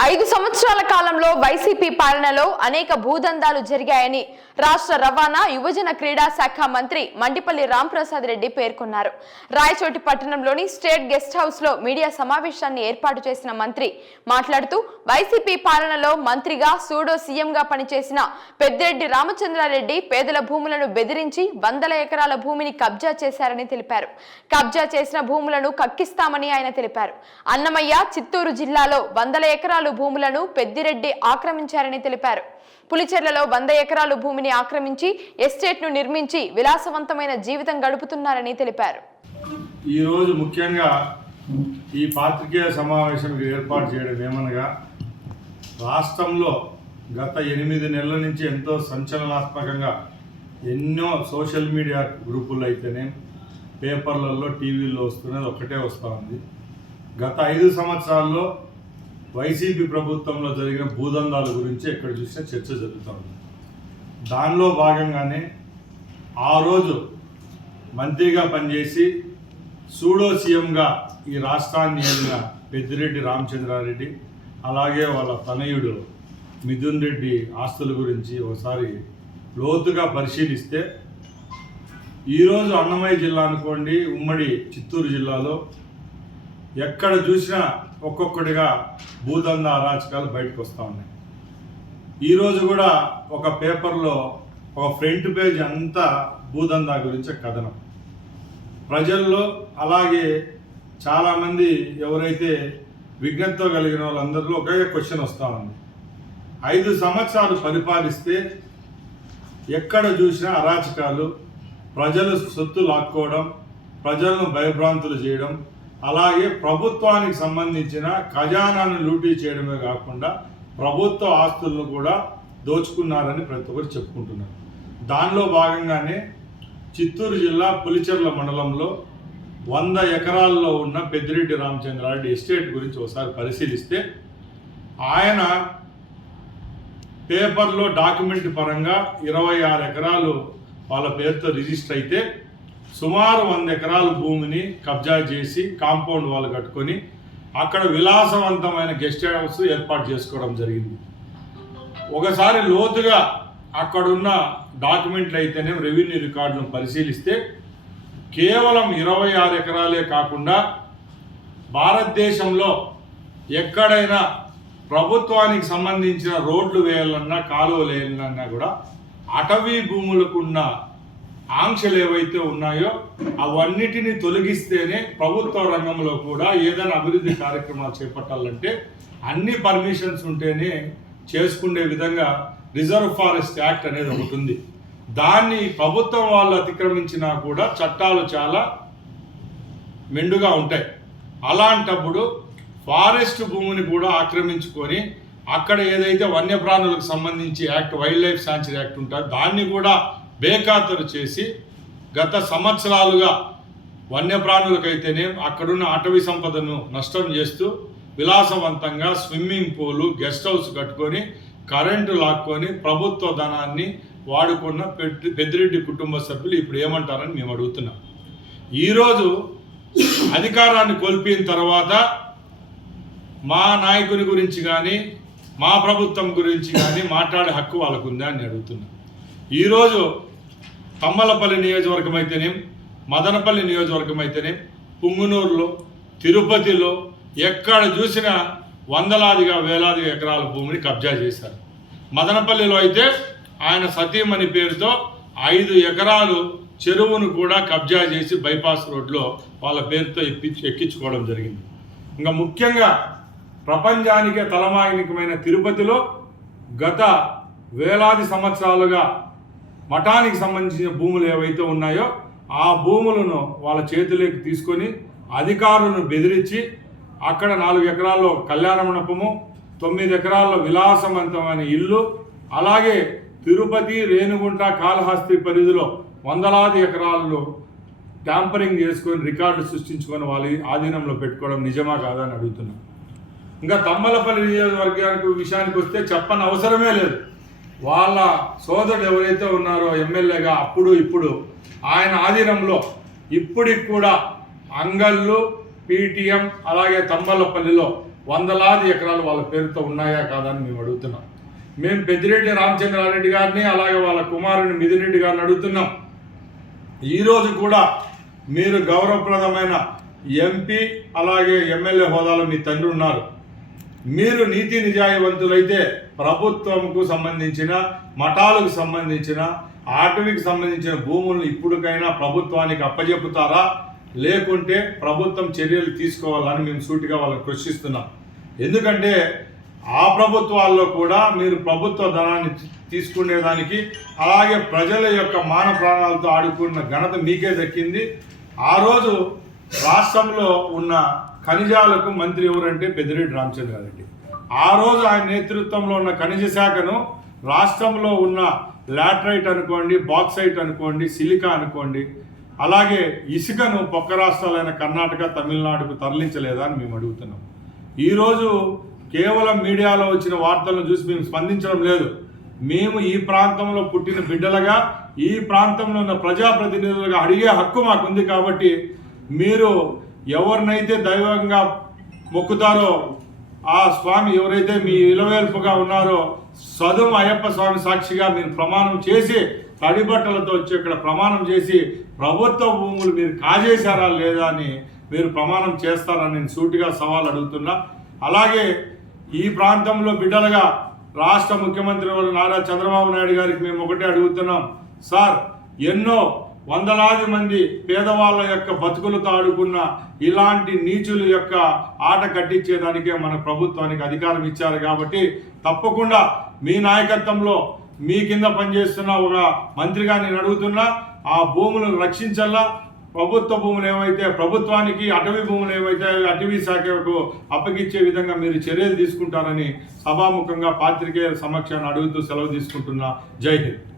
ఐదు సంవత్సరాల కాలంలో వైసీపీ పాలనలో అనేక భూదందాలు జరిగాయని రాష్ట్ర రవాణా యువజన క్రీడా శాఖ మంత్రి మండిపల్లి రాంప్రసాద్ రెడ్డి పేర్కొన్నారు. రాయచోటి పట్టణంలోని స్టేట్ గెస్ట్ హౌస్లో మీడియా సమావేశాన్ని ఏర్పాటు చేసిన మంత్రి మాట్లాడుతూ వైసీపీ పాలనలో మంత్రిగా సూడో సీఎంగా పనిచేసిన పెద్దిరెడ్డి రామచంద్రారెడ్డి పేదల భూములను బెదిరించి వందల ఎకరాల భూమిని కబ్జా చేశారని తెలిపారు. కబ్జా చేసిన భూములను కక్కిస్తామని ఆయన తెలిపారు. అన్నమయ్య చిత్తూరు జిల్లాలో వందల ఎకరాల భూములను పెద్దిరెడ్డి ఆక్రమించారని తెలిపారు. పులిచెర్లలో వంద ఎకరాలు భూమిని ఆక్రమించి ఎస్టేట్ను నిర్మించి విలాసవంతమైన జీవితం గడుపుతున్నారని తెలిపారు. ఈరోజు ముఖ్యంగా ఈ పాత్రికేయ సమావేశం ఏర్పాటు చేయడం ఏమనగా రాష్ట్రంలో గత ఎనిమిది నెలల నుంచి ఎంతో సంచలనాత్మకంగా ఎన్నో సోషల్ మీడియా గ్రూపుల్లో అయితేనే పేపర్లలో టీవీల్లో వస్తున్నది ఒకటే వస్తూ ఉంది. గత ఐదు సంవత్సరాల్లో వైసీపీ ప్రభుత్వంలో జరిగిన భూదందాల గురించి ఎక్కడ చూసినా చర్చ జరుగుతుంది దానిలో భాగంగానే ఆ రోజు మంత్రిగా పనిచేసి సూడో సీఎంగా ఈ రాష్ట్రాన్ని ఏలిన పెద్దిరెడ్డి రామచంద్రారెడ్డి అలాగే వాళ్ళ తనయుడు మిథున్ రెడ్డి ఆస్తుల గురించి ఒకసారి లోతుగా పరిశీలిస్తే ఈరోజు అన్నమయ్య జిల్లా అనుకోండి ఉమ్మడి చిత్తూరు జిల్లాలో ఎక్కడ చూసినా ఒక్కొక్కటిగా భూదంద అరాచకాలు బయటకు వస్తూ ఉన్నాయి. ఈరోజు కూడా ఒక పేపర్లో ఒక ఫ్రంట్ పేజ్ అంతా భూదందా గురించి కథనం. ప్రజల్లో అలాగే చాలామంది ఎవరైతే విజ్ఞతతో కలిగిన వాళ్ళందరిలో ఒకే క్వశ్చన్ వస్తూ ఉంది. ఐదు సంవత్సరాలు పరిపాలిస్తే ఎక్కడ చూసినా అరాచకాలు ప్రజలు సొత్తు లాక్కోవడం ప్రజలను భయభ్రాంతులు చేయడం అలాగే ప్రభుత్వానికి సంబంధించిన ఖజానాను లూటీ చేయడమే కాకుండా ప్రభుత్వ ఆస్తులను కూడా దోచుకున్నారని ప్రతి ఒక్కరు చెప్పుకుంటున్నారు. దానిలో భాగంగానే చిత్తూరు జిల్లా పులిచెర్ల మండలంలో వంద ఎకరాల్లో ఉన్న పెద్దిరెడ్డి రామచంద్రారెడ్డి ఎస్టేట్ గురించి ఒకసారి పరిశీలిస్తే ఆయన పేపర్లో డాక్యుమెంట్ పరంగా ఇరవై ఆరు ఎకరాలు వాళ్ళ పేరుతో రిజిస్టర్ అయితే సుమారు వంద ఎకరాల భూమిని కబ్జా చేసి కాంపౌండ్ వాళ్ళు కట్టుకొని అక్కడ విలాసవంతమైన గెస్ట్ హౌస్ ఏర్పాటు చేసుకోవడం జరిగింది. ఒకసారి లోతుగా అక్కడున్న డాక్యుమెంట్లు అయితేనే రెవెన్యూ రికార్డులను పరిశీలిస్తే కేవలం ఇరవై ఆరు ఎకరాలే కాకుండా భారతదేశంలో ఎక్కడైనా ప్రభుత్వానికి సంబంధించిన రోడ్లు వేయాలన్నా కాలువలు వేయాలన్నా కూడా అటవీ భూములకున్న ఆంక్షలు ఏవైతే ఉన్నాయో అవన్నిటిని తొలగిస్తేనే ప్రభుత్వ రంగంలో కూడా ఏదైనా అభివృద్ధి కార్యక్రమాలు చేపట్టాలంటే అన్ని పర్మిషన్స్ ఉంటేనే చేసుకునే విధంగా రిజర్వ్ ఫారెస్ట్ యాక్ట్ అనేది ఒకటి ఉంది. దాన్ని ప్రభుత్వం వాళ్ళు అతిక్రమించినా కూడా చట్టాలు చాలా మెండుగా ఉంటాయి. అలాంటప్పుడు ఫారెస్ట్ భూమిని కూడా ఆక్రమించుకొని అక్కడ ఏదైతే వన్యప్రాణులకు సంబంధించి act wild life sanctuary act ఉంటుందో దాన్ని కూడా బేఖాతరు చేసి గత సంవత్సరాలుగా వన్యప్రాణులకైతేనే అక్కడున్న అటవీ సంపదను నష్టం చేస్తూ విలాసవంతంగా స్విమ్మింగ్ పూలు గెస్ట్ హౌస్ కట్టుకొని కరెంటు లాక్కొని ప్రభుత్వ ధనాన్ని వాడుకున్న పెద్ద పెద్దిరెడ్డి కుటుంబ సభ్యులు ఇప్పుడు ఏమంటారని మేము అడుగుతున్నాం. ఈరోజు అధికారాన్ని కోల్పోయిన తర్వాత మా నాయకుని గురించి కానీ మా ప్రభుత్వం గురించి కానీ మాట్లాడే హక్కు వాళ్ళకు ఉందా అని అడుగుతున్నాం. ఈరోజు తమ్మలపల్లి నియోజకవర్గం అయితేనేం మదనపల్లి నియోజకవర్గం అయితేనేం పుంగునూరులో తిరుపతిలో ఎక్కడ చూసినా వందలాదిగా వేలాది ఎకరాల భూమిని కబ్జా చేశారు. మదనపల్లిలో అయితే ఆయన సతీమణి పేరుతో ఐదు ఎకరాలు చెరువును కూడా కబ్జా చేసి బైపాస్ రోడ్లో వాళ్ళ పేరుతో ఎక్కించు ఎక్కించుకోవడం జరిగింది. ఇంకా ముఖ్యంగా ప్రపంచానికే తలమాయనికమైన తిరుపతిలో గత వేలాది సంవత్సరాలుగా మఠానికి సంబంధించిన భూములు ఏవైతే ఉన్నాయో ఆ భూములను వాళ్ళ చేతిలోకి తీసుకొని అధికారులను బెదిరించి అక్కడ నాలుగు ఎకరాల్లో కళ్యాణ మండపము తొమ్మిది ఎకరాల్లో విలాసవంతమైన ఇల్లు అలాగే తిరుపతి రేణుగుంట కాళహస్తి పరిధిలో వందలాది ఎకరాల్లో ట్యాంపరింగ్ చేసుకొని రికార్డు సృష్టించుకొని వాళ్ళ ఆధీనంలో పెట్టుకోవడం నిజమా కాదా అని అడుగుతున్నాం. ఇంకా తమ్మలపల్లి నియోజకవర్గానికి విషయానికి వస్తే చెప్పని అవసరమే లేదు. వాళ్ళ సోదరుడు ఎవరైతే ఉన్నారో ఎమ్మెల్యేగా అప్పుడు ఇప్పుడు ఆయన ఆధీనంలో ఇప్పటికి కూడా అంగళ్ళు పీటీఎం అలాగే తమ్మలపల్లిలో వందలాది ఎకరాలు వాళ్ళ పేరుతో ఉన్నాయా కాదని మేము అడుగుతున్నాం. మేము పెద్దిరెడ్డి రామచంద్రారెడ్డి గారిని అలాగే వాళ్ళ కుమారుని మిదిరెడ్డి గారిని అడుగుతున్నాం. ఈరోజు కూడా మీరు గౌరవప్రదమైన ఎంపీ అలాగే ఎమ్మెల్యే హోదాలో మీ తండ్రి ఉన్నారు. మీరు నీతి నిజాయవంతులైతే ప్రభుత్వంకు సంబంధించిన మఠాలకు సంబంధించిన ఆటవీకి సంబంధించిన భూములను ఇప్పటికైనా ప్రభుత్వానికి అప్పజెపుతారా లేకుంటే ప్రభుత్వం చర్యలు తీసుకోవాలని మేము సూటిగా వాళ్ళని ప్రశ్నిస్తున్నాం. ఎందుకంటే ఆ ప్రభుత్వాల్లో కూడా మీరు ప్రభుత్వ ధనాన్ని తీసుకునేదానికి అలాగే ప్రజల యొక్క మాన ప్రాణాలతో ఆడుకున్న ఘనత మీకే దక్కింది. ఆ రోజు రాష్ట్రంలో ఉన్న ఖనిజాలకు మంత్రి ఎవరంటే పెద్దిరెడ్డి రామచంద్రారెడ్డి. ఆ రోజు ఆయన నేతృత్వంలో ఉన్న ఖనిజ శాఖను రాష్ట్రంలో ఉన్న లాట్రైట్ అనుకోండి బాక్సైట్ అనుకోండి సిలికా అనుకోండి అలాగే ఇసుకను పక్క రాష్ట్రాలైన కర్ణాటక తమిళనాడుకు తరలించలేదా అని మేము అడుగుతున్నాం. ఈరోజు కేవలం మీడియాలో వచ్చిన వార్తలను చూసి మేము స్పందించడం లేదు. మేము ఈ ప్రాంతంలో పుట్టిన బిడ్డలుగా ఈ ప్రాంతంలో ఉన్న ప్రజాప్రతినిధులుగా అడిగే హక్కు మాకుంది కాబట్టి మీరు ఎవరినైతే దైవంగా మొక్కుతారో ఆ స్వామి ఎవరైతే మీ ఇలవేల్పుగా ఉన్నారో సదుము అయ్యప్ప స్వామి సాక్షిగా మీరు ప్రమాణం చేసి తడి బట్టలతో వచ్చి ఇక్కడ ప్రమాణం చేసి ప్రభుత్వ భూములు మీరు కాజేశారా లేదా అని మీరు ప్రమాణం చేస్తారని నేను సూటిగా సవాల్ అడుగుతున్నా. అలాగే ఈ ప్రాంతంలో బిడ్డలుగా రాష్ట్ర ముఖ్యమంత్రి నారా చంద్రబాబు నాయుడు గారికి మేము ఒకటే అడుగుతున్నాం. సార్ ఎన్నో వందలాది మంది పేదవాళ్ళ యొక్క బతుకులతో ఆడుకున్న ఇలాంటి నీచుల యొక్క ఆట కట్టించేదానికే మన ప్రభుత్వానికి అధికారం ఇచ్చారు కాబట్టి తప్పకుండా మీ నాయకత్వంలో మీ కింద పనిచేస్తున్న ఒక మంత్రిగా నేను అడుగుతున్నా ఆ భూములను రక్షించల్లా. ప్రభుత్వ భూములు ఏమైతే ప్రభుత్వానికి అటవీ భూములు ఏమైతే అటవీ శాఖకు అప్పగించే విధంగా మీరు చర్యలు తీసుకుంటారని సభాముఖంగా పాత్రికేయుల సమక్షాన్ని అడుగుతూ సెలవు తీసుకుంటున్నా. జై హింద్.